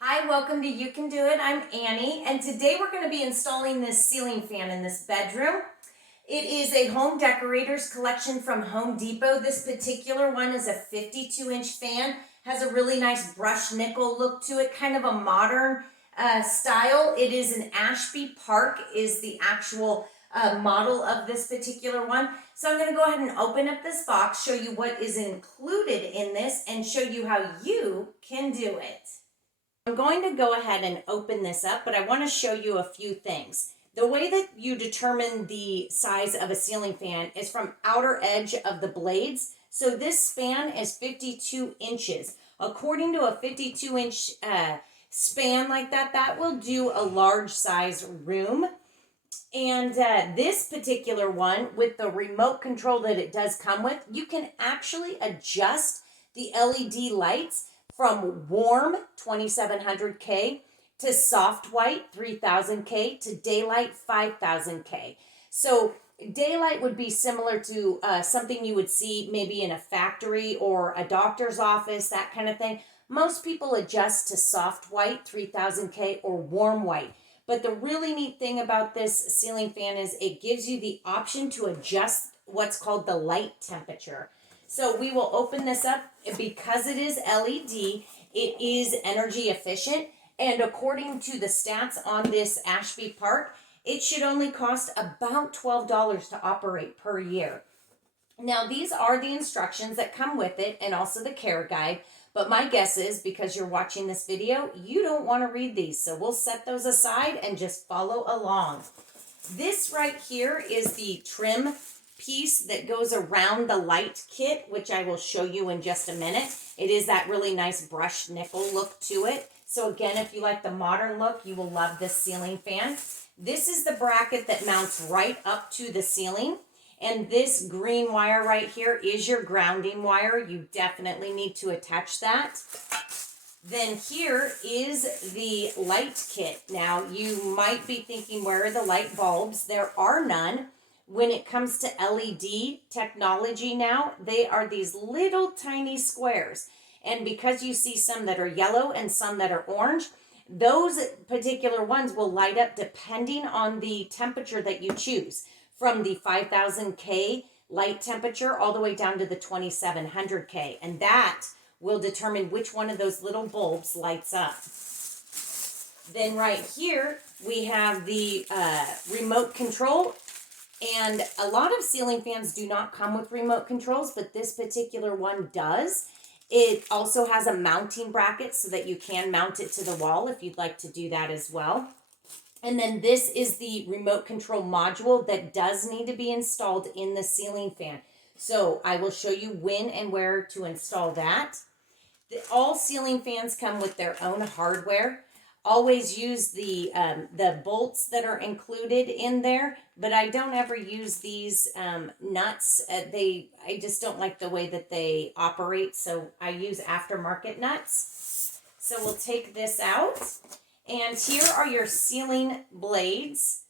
Hi, welcome to You Can Do It. I'm Annie, and today we're going to be installing this ceiling fan in this bedroom. It is a Home Decorators collection from Home Depot. This particular one is a 52-inch fan, has a really nice brushed nickel look to it, kind of a modern style. It is an Ashby Park is the actual model of this particular one. So I'm going to go ahead and open up this box, show you what is included in this, and show you how you can do it. I'm going to go ahead and open this up, but I want to show you a few things. The way that you determine the size of a ceiling fan is from outer edge of the blades. So this span is 52 inches. According to a 52-inch span like that, that will do a large size room. And this particular one, with the remote control that it does come with, you can actually adjust the LED lights from warm 2700K to soft white 3000K to daylight 5000K. So daylight would be similar to something you would see maybe in a factory or a doctor's office, that kind of thing. Most people adjust to soft white 3000K or warm white. But the really neat thing about this ceiling fan is it gives you the option to adjust what's called the light temperature. So we will open this up. Because it is LED, it is energy efficient. And according to the stats on this Ashby Park, it should only cost about $12 to operate per year. Now, these are the instructions that come with it and also the care guide. But my guess is, because you're watching this video, you don't want to read these. So we'll set those aside and just follow along. This right here is the trim piece that goes around the light kit, which I will show you in just a minute. It is that really nice brushed nickel look to it. So again, if you like the modern look, you will love this ceiling fan. This is the bracket that mounts right up to the ceiling. And this green wire right here is your grounding wire. You definitely need to attach that. Then here is the light kit. Now, you might be thinking, where are the light bulbs? There are none. When it comes to LED technology now, they are these little tiny squares. And because you see some that are yellow and some that are orange, those particular ones will light up depending on the temperature that you choose, from the 5000K light temperature all the way down to the 2700K. And that will determine which one of those little bulbs lights up. Then right here, we have the remote control. And a lot of ceiling fans do not come with remote controls, but this particular one does. It also has a mounting bracket so that you can mount it to the wall if you'd like to do that as well. And then this is the remote control module that does need to be installed in the ceiling fan. So I will show you when and where to install that. All ceiling fans come with their own hardware. Always use the bolts that are included in there, but I don't ever use these nuts. I just don't like the way that they operate, so I use aftermarket nuts. So we'll take this out, and here are your ceiling blades,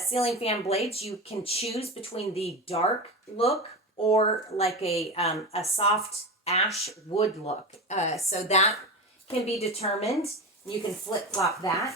ceiling fan blades. You can choose between the dark look or like a soft ash wood look. So that can be determined. You can flip-flop that.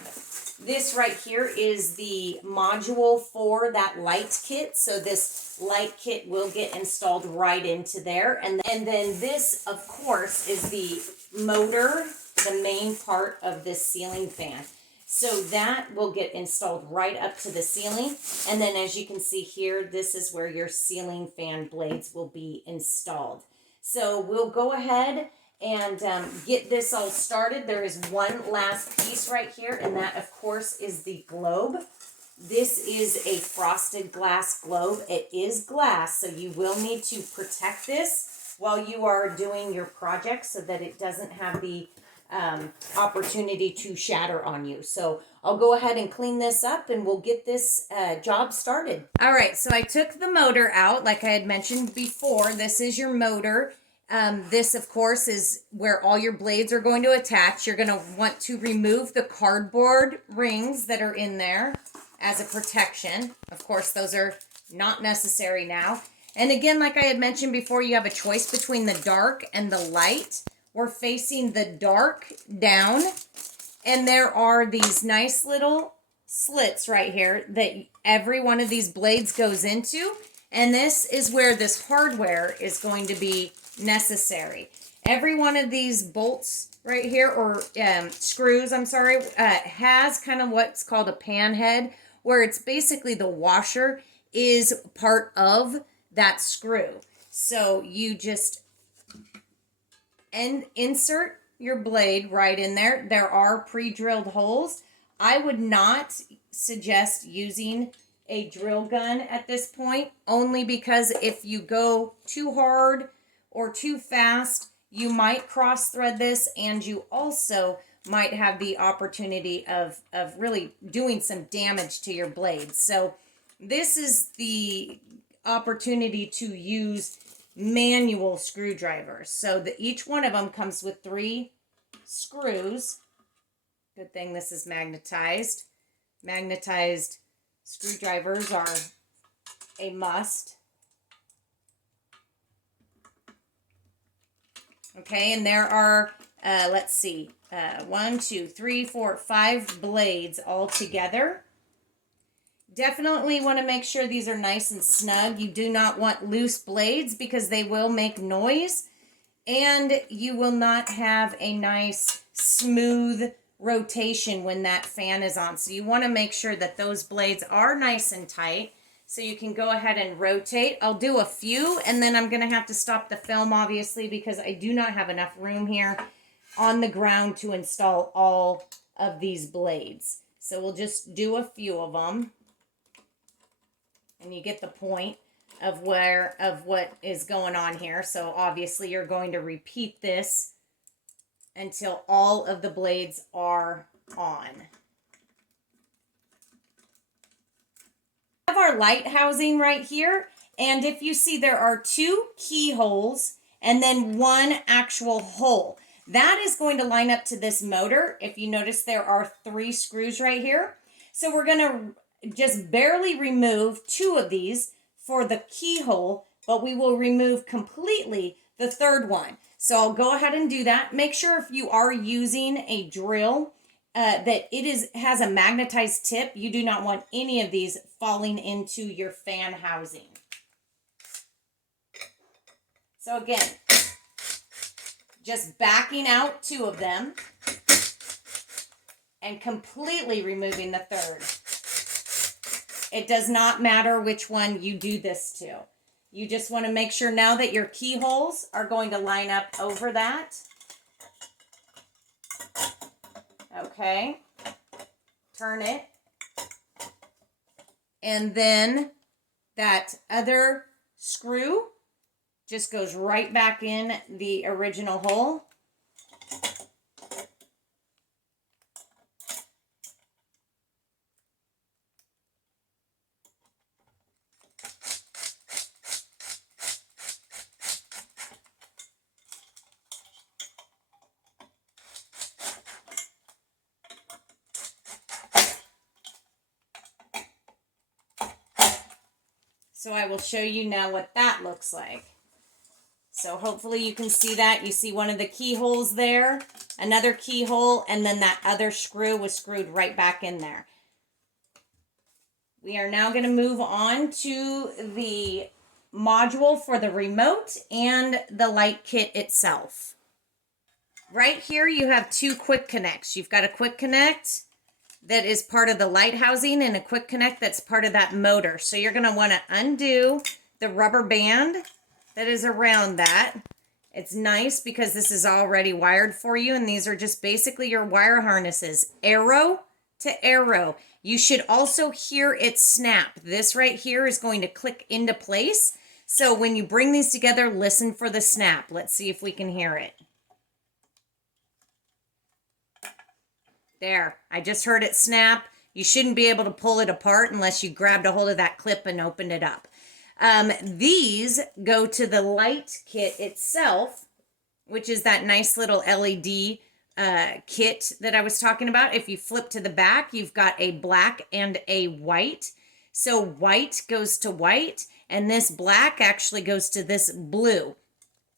This right here is the module for that light kit. So this light kit will get installed right into there. And then this, of course, is the motor, the main part of this ceiling fan. So that will get installed right up to the ceiling. And then as you can see here, this is where your ceiling fan blades will be installed. So we'll go ahead and get this all started. There is one last piece right here, and that, of course, is the globe. This is a frosted glass globe. It is glass, so you will need to protect this while you are doing your project so that it doesn't have the opportunity to shatter on you. So I'll go ahead and clean this up, and we'll get this job started. All right, so I took the motor out. Like I had mentioned before, this is your motor. This, of course, is where all your blades are going to attach. You're going to want to remove the cardboard rings that are in there as a protection. Of course, those are not necessary now. And again, like I had mentioned before, you have a choice between the dark and the light. We're facing the dark down, And there are these nice little slits right here that every one of these blades goes into. And this is where this hardware is going to be necessary. Every one of these bolts right here, or screws, I'm sorry, has kind of what's called a pan head, where it's basically the washer is part of that screw. So you just insert your blade right in there. There are pre-drilled holes. I would not suggest using a drill gun at this point, only because if you go too hard or too fast, you might cross thread this, and you also might have the opportunity of really doing some damage to your blades. So this is the opportunity to use manual screwdrivers. So each one of them comes with 3 screws. Good thing this is magnetized. Magnetized screwdrivers are a must. Okay, and there are, let's see, 1, 2, 3, 4, 5 blades all together. Definitely want to make sure these are nice and snug. You do not want loose blades because they will make noise, and you will not have a nice smooth rotation when that fan is on. So you want to make sure that those blades are nice and tight. So you can go ahead and rotate. I'll do a few, and then I'm going to have to stop the film, obviously, because I do not have enough room here on the ground to install all of these blades. So we'll just do a few of them, and you get the point of what is going on here. So obviously you're going to repeat this until all of the blades are on. We have our light housing right here, and if you see, there are 2 keyholes and then 1 actual hole. That is going to line up to this motor. If you notice, there are 3 screws right here. So we're going to just barely remove 2 of these for the keyhole, but we will remove completely the 3rd one. So I'll go ahead and do that. Make sure if you are using a drill that it has a magnetized tip. You do not want any of these falling into your fan housing. So again, just backing out 2 of them and completely removing the 3rd. It does not matter which one you do this to. You just want to make sure now that your keyholes are going to line up over that. Okay. Turn it. And then that other screw just goes right back in the original hole. So I will show you now what that looks like. So hopefully you can see that. You see one of the keyholes there, another keyhole, and then that other screw was screwed right back in there. We are now going to move on to the module for the remote and the light kit itself. Right here you have 2 quick connects. You've got a quick connect that is part of the light housing and a quick connect that's part of that motor. So you're going to want to undo the rubber band that is around that. It's nice because this is already wired for you, and these are just basically your wire harnesses, arrow to arrow. You should also hear it snap. This right here is going to click into place. So when you bring these together, listen for the snap. Let's see if we can hear it. There, I just heard it snap. You shouldn't be able to pull it apart unless you grabbed a hold of that clip and opened it up. These go to the light kit itself, which is that nice little LED kit that I was talking about. If you flip to the back, you've got a black and a white. So white goes to white, and this black actually goes to this blue.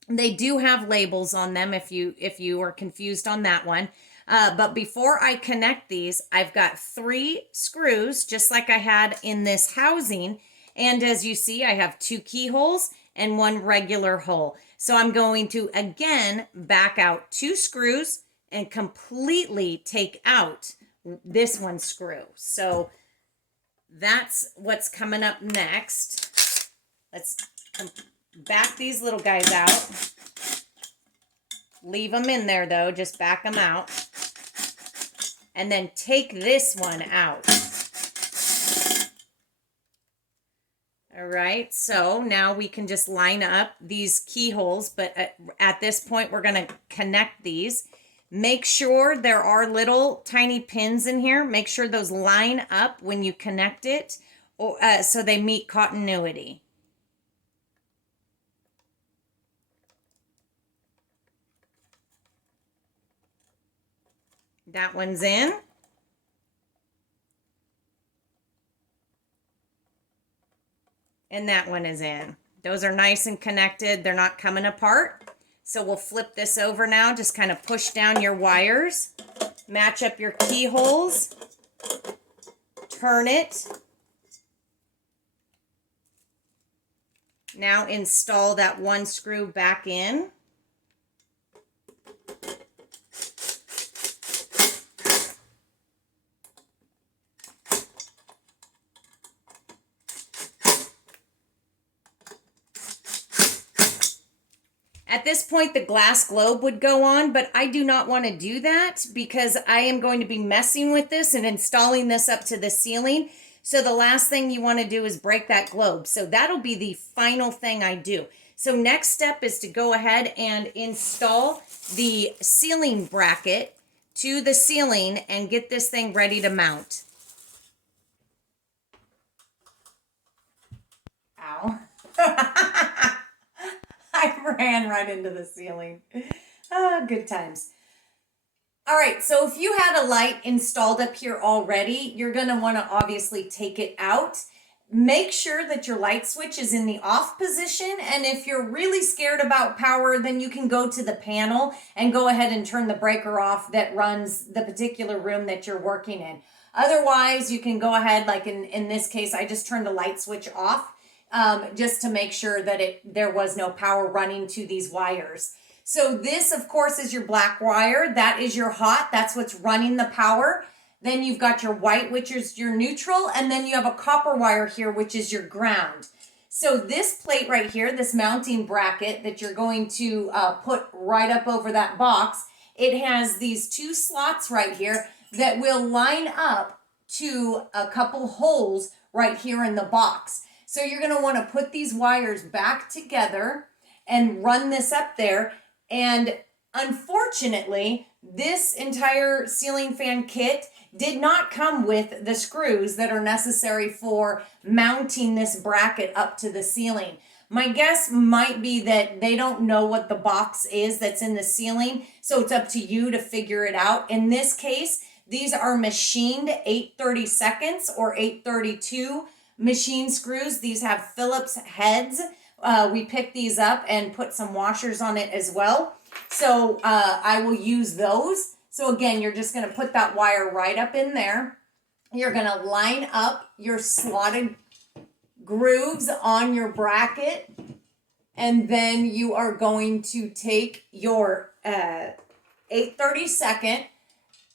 They do have labels on them if you are confused on that one. But before I connect these, I've got 3 screws, just like I had in this housing. And as you see, I have 2 keyholes and 1 regular hole. So I'm going to, again, back out 2 screws and completely take out this 1 screw. So that's what's coming up next. Let's back these little guys out. Leave them in there though, just back them out. And then take this one out. All right, so now we can just line up these keyholes, but at this point we're gonna connect these. Make sure there are little tiny pins in here. Make sure those line up when you connect it, so they meet continuity. That one's in. And that one is in. Those are nice and connected. They're not coming apart. So we'll flip this over now. Just kind of push down your wires. Match up your keyholes. Turn it. Now install that 1 screw back in. At this point, the glass globe would go on, but I do not want to do that because I am going to be messing with this and installing this up to the ceiling. So the last thing you want to do is break that globe. So that'll be the final thing I do. So next step is to go ahead and install the ceiling bracket to the ceiling and get this thing ready to mount. Ow. I ran right into the ceiling. Good times. All right, so if you had a light installed up here already, you're gonna wanna obviously take it out. Make sure that your light switch is in the off position, and if you're really scared about power, then you can go to the panel and go ahead and turn the breaker off that runs the particular room that you're working in. Otherwise, you can go ahead, like in this case, I just turned the light switch off. Just to make sure that there was no power running to these wires. So this, of course, is your black wire. That is your hot. That's what's running the power. Then you've got your white, which is your neutral. And then you have a copper wire here, which is your ground. So this plate right here, this mounting bracket that you're going to put right up over that box, it has these 2 slots right here that will line up to a couple holes right here in the box. So you're going to want to put these wires back together and run this up there. And unfortunately, this entire ceiling fan kit did not come with the screws that are necessary for mounting this bracket up to the ceiling. My guess might be that they don't know what the box is that's in the ceiling, so it's up to you to figure it out. In this case, these are machined 8/32 or 8/32 machine screws. These have Phillips heads. We picked these up and put some washers on it as well. So I will use those. So again, you're just going to put that wire right up in there. You're going to line up your slotted grooves on your bracket. And then you are going to take your 8/32.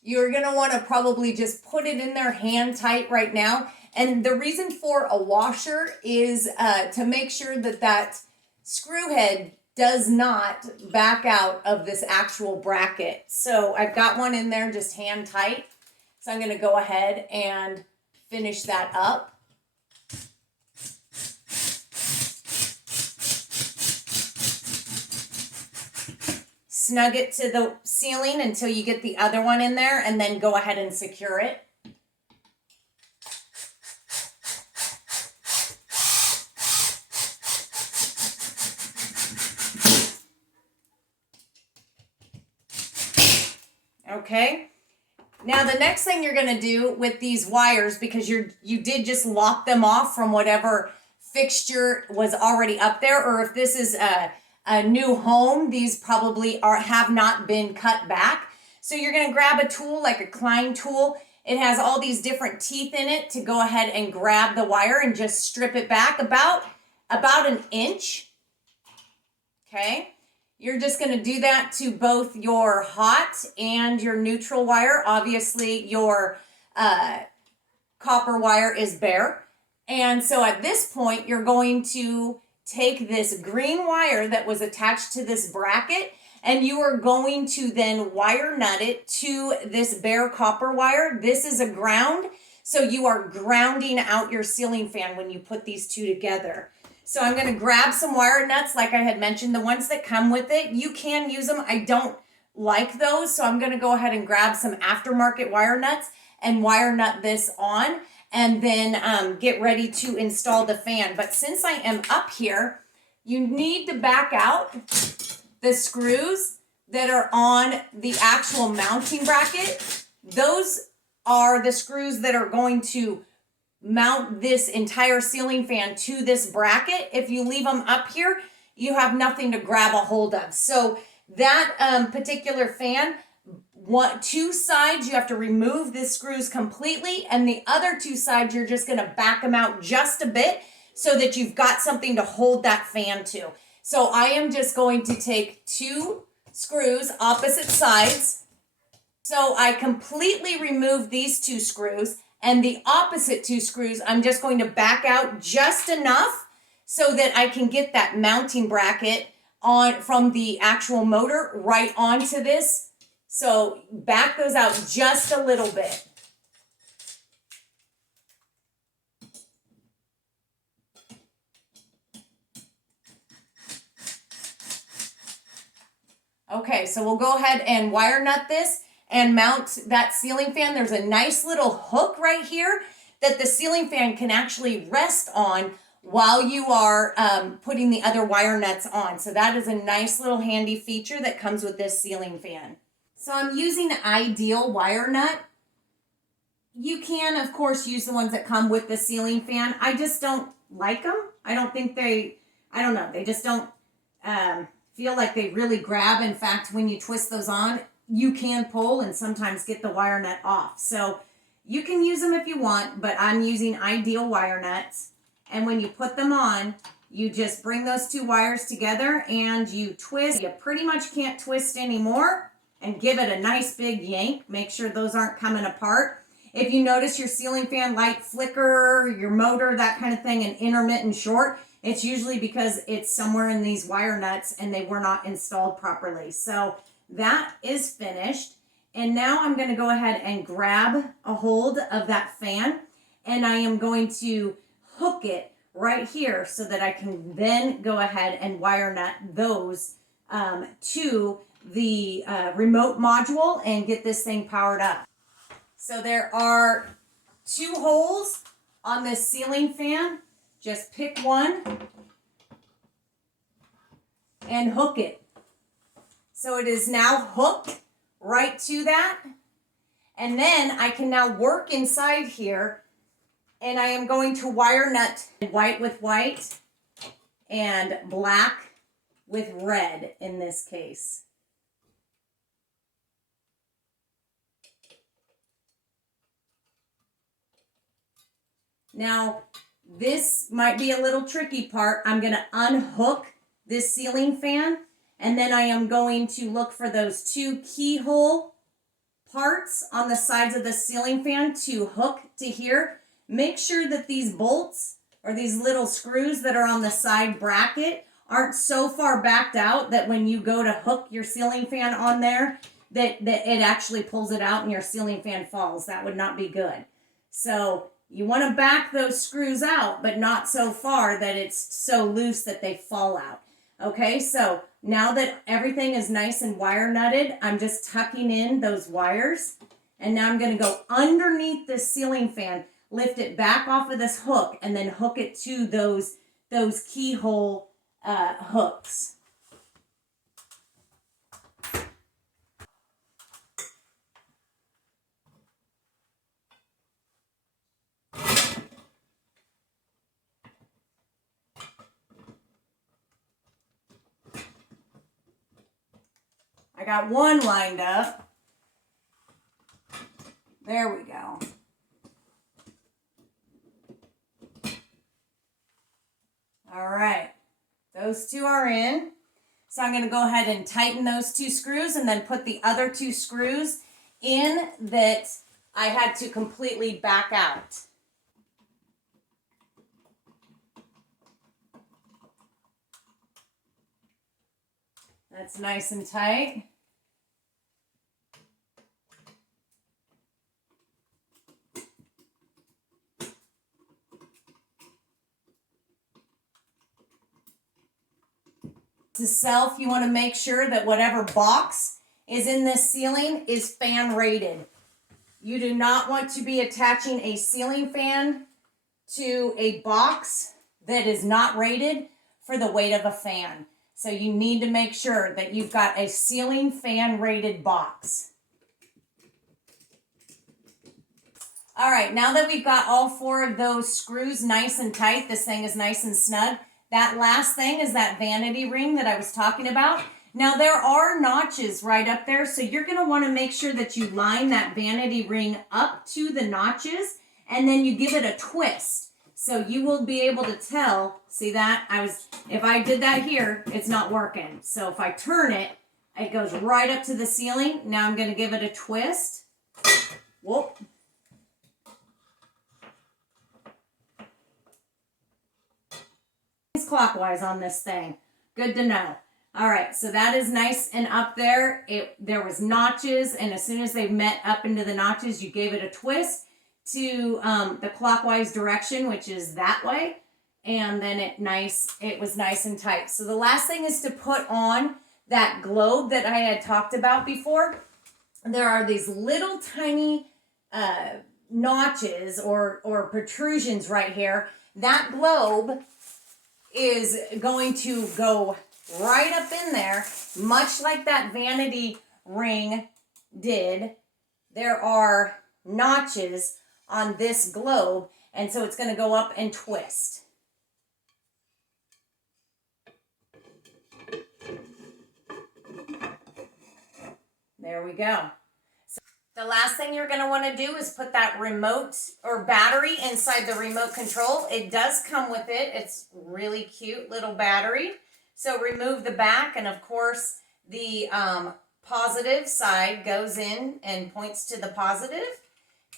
You're going to want to probably just put it in there hand tight right now. And the reason for a washer is to make sure that that screw head does not back out of this actual bracket. So I've got one in there just hand tight. So I'm going to go ahead and finish that up. Snug it to the ceiling until you get the other one in there, and then go ahead and secure it. Okay. Now the next thing you're going to do with these wires, because you did just lock them off from whatever fixture was already up there, or if this is a new home, these probably have not been cut back. So you're going to grab a tool like a Klein tool. It has all these different teeth in it to go ahead and grab the wire and just strip it back about an inch. Okay. You're just going to do that to both your hot and your neutral wire. Obviously, your copper wire is bare. And so at this point, you're going to take this green wire that was attached to this bracket, and you are going to then wire nut it to this bare copper wire. This is a ground, so you are grounding out your ceiling fan when you put these two together. So I'm going to grab some wire nuts, like I had mentioned, the ones that come with it. You can use them. I don't like those, so I'm going to go ahead and grab some aftermarket wire nuts and wire nut this on, and then get ready to install the fan. But since I am up here, you need to back out the screws that are on the actual mounting bracket. Those are the screws that are going to mount this entire ceiling fan to this bracket. If you leave them up here, you have nothing to grab a hold of. So that particular fan, two sides, you have to remove the screws completely, and the other two sides, you're just going to back them out just a bit so that you've got something to hold that fan to. So I am just going to take two screws, opposite sides. So I completely remove these two screws, and the opposite two screws, I'm just going to back out just enough so that I can get that mounting bracket on from the actual motor right onto this. So back those out just a little bit. Okay, so we'll go ahead and wire nut this and mount that ceiling fan. There's a nice little hook right here that the ceiling fan can actually rest on while you are putting the other wire nuts on. So that is a nice little handy feature that comes with this ceiling fan. So I'm using Ideal wire nut. You can, of course, use the ones that come with the ceiling fan. I just don't like them. I don't think they just don't feel like they really grab. In fact, when you twist those on, you can pull and sometimes get the wire nut off. So you can use them if you want, but I'm using Ideal wire nuts. And when you put them on, you just bring those two wires together and you twist. You pretty much can't twist anymore, and give it a nice big yank. Make sure those aren't coming apart. If you notice your ceiling fan light flicker, your motor, that kind of thing, an intermittent short, it's usually because it's somewhere in these wire nuts and they were not installed properly. So that is finished. And now I'm going to go ahead and grab a hold of that fan, and I am going to hook it right here so that I can then go ahead and wire nut those to the remote module and get this thing powered up. So there are two holes on this ceiling fan. Just pick one and hook it. So it is now hooked right to that. And then I can now work inside here, and I am going to wire nut white with white and black with red in this case. Now, this might be a little tricky part. I'm going to unhook this ceiling fan, and then I am going to look for those two keyhole parts on the sides of the ceiling fan to hook to here. Make sure that these bolts or these little screws that are on the side bracket aren't so far backed out that when you go to hook your ceiling fan on there, that it actually pulls it out and your ceiling fan falls. That would not be good. So you want to back those screws out, but not so far that it's so loose that they fall out. Okay, so now that everything is nice and wire nutted, I'm just tucking in those wires. And now I'm going to go underneath this ceiling fan, lift it back off of this hook, and then hook it to those keyhole hooks. I got one lined up. There we go. All right, those two are in. So I'm going to go ahead and tighten those two screws and then put the other two screws in that I had to completely back out. That's nice and tight. To self, you want to make sure that whatever box is in this ceiling is fan rated. You do not want to be attaching a ceiling fan to a box that is not rated for the weight of a fan. So you need to make sure that you've got a ceiling fan rated box. All right, now that we've got all four of those screws nice and tight, this thing is nice and snug. That last thing is that vanity ring that I was talking about. Now there are notches right up there, so you're gonna wanna make sure that you line that vanity ring up to the notches and then you give it a twist. So you will be able to tell, see that? If I did that here, it's not working. So if I turn it, it goes right up to the ceiling. Now I'm gonna give it a twist. Whoop. Clockwise on this thing. Good to know. All right, so that is nice and up there. There was notches, and as soon as they met up into the notches, you gave it a twist to the clockwise direction, which is that way, and then it was nice and tight. So the last thing is to put on that globe that I had talked about before. There are these little tiny notches or protrusions right here. That globe is going to go right up in there, much like that vanity ring did. There are notches on this globe, and so it's going to go up and twist. There we go. The last thing you're going to want to do is put that remote or battery inside the remote control. It does come with it. It's really cute little battery. So remove the back, and of course the positive side goes in and points to the positive.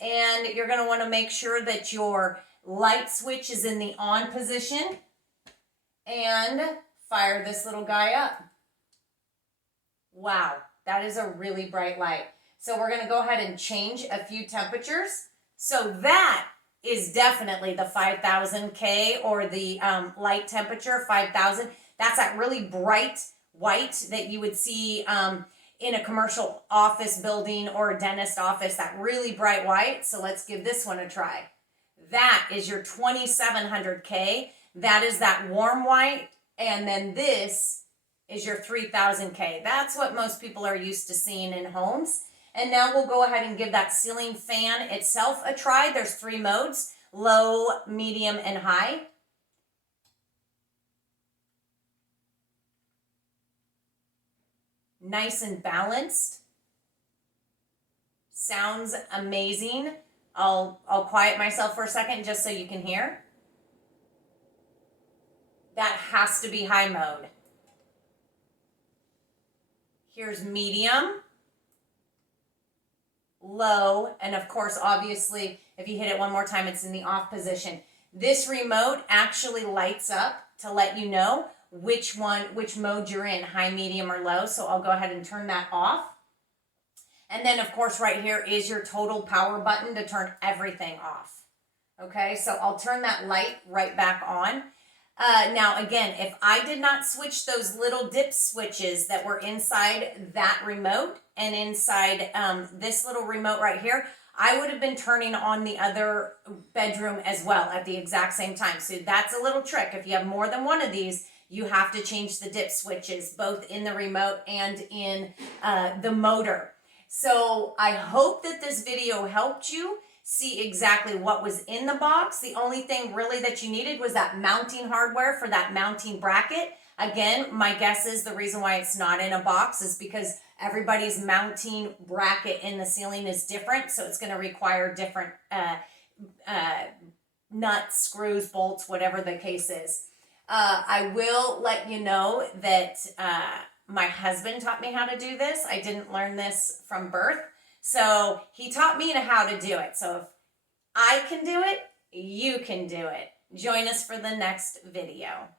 And you're going to want to make sure that your light switch is in the on position and fire this little guy up. Wow, that is a really bright light. So we're going to go ahead and change a few temperatures. So that is definitely the 5000 K or the light temperature, 5000. That's that really bright white that you would see in a commercial office building or a dentist office, that really bright white. So let's give this one a try. That is your 2700 K. That is that warm white. And then this is your 3000 K. That's what most people are used to seeing in homes. And now we'll go ahead and give that ceiling fan itself a try. There's 3 modes: low, medium, and high. Nice and balanced. Sounds amazing. I'll quiet myself for a second just so you can hear. That has to be high mode. Here's medium, low, and of course, obviously, if you hit it one more time, it's in the off position. This remote actually lights up to let you know which mode you're in, high, medium, or low. So I'll go ahead and turn that off. And then, of course, right here is your total power button to turn everything off. Okay, so I'll turn that light right back on. Now, again, if I did not switch those little dip switches that were inside that remote and inside this little remote right here, I would have been turning on the other bedroom as well at the exact same time. So that's a little trick. If you have more than one of these, you have to change the dip switches, both in the remote and in the motor. So I hope that this video helped you see exactly what was in the box. The only thing really that you needed was that mounting hardware for that mounting bracket. Again, my guess is the reason why it's not in a box is because everybody's mounting bracket in the ceiling is different, so it's going to require different nuts, screws, bolts, whatever the case is. I will let you know that my husband taught me how to do this. I didn't learn this from birth, so he taught me how to do it. So if I can do it, you can do it. Join us for the next video.